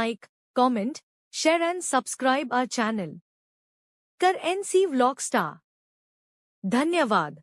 like, comment, share and subscribe our channel. कर NC Vlogstar। धन्यवाद।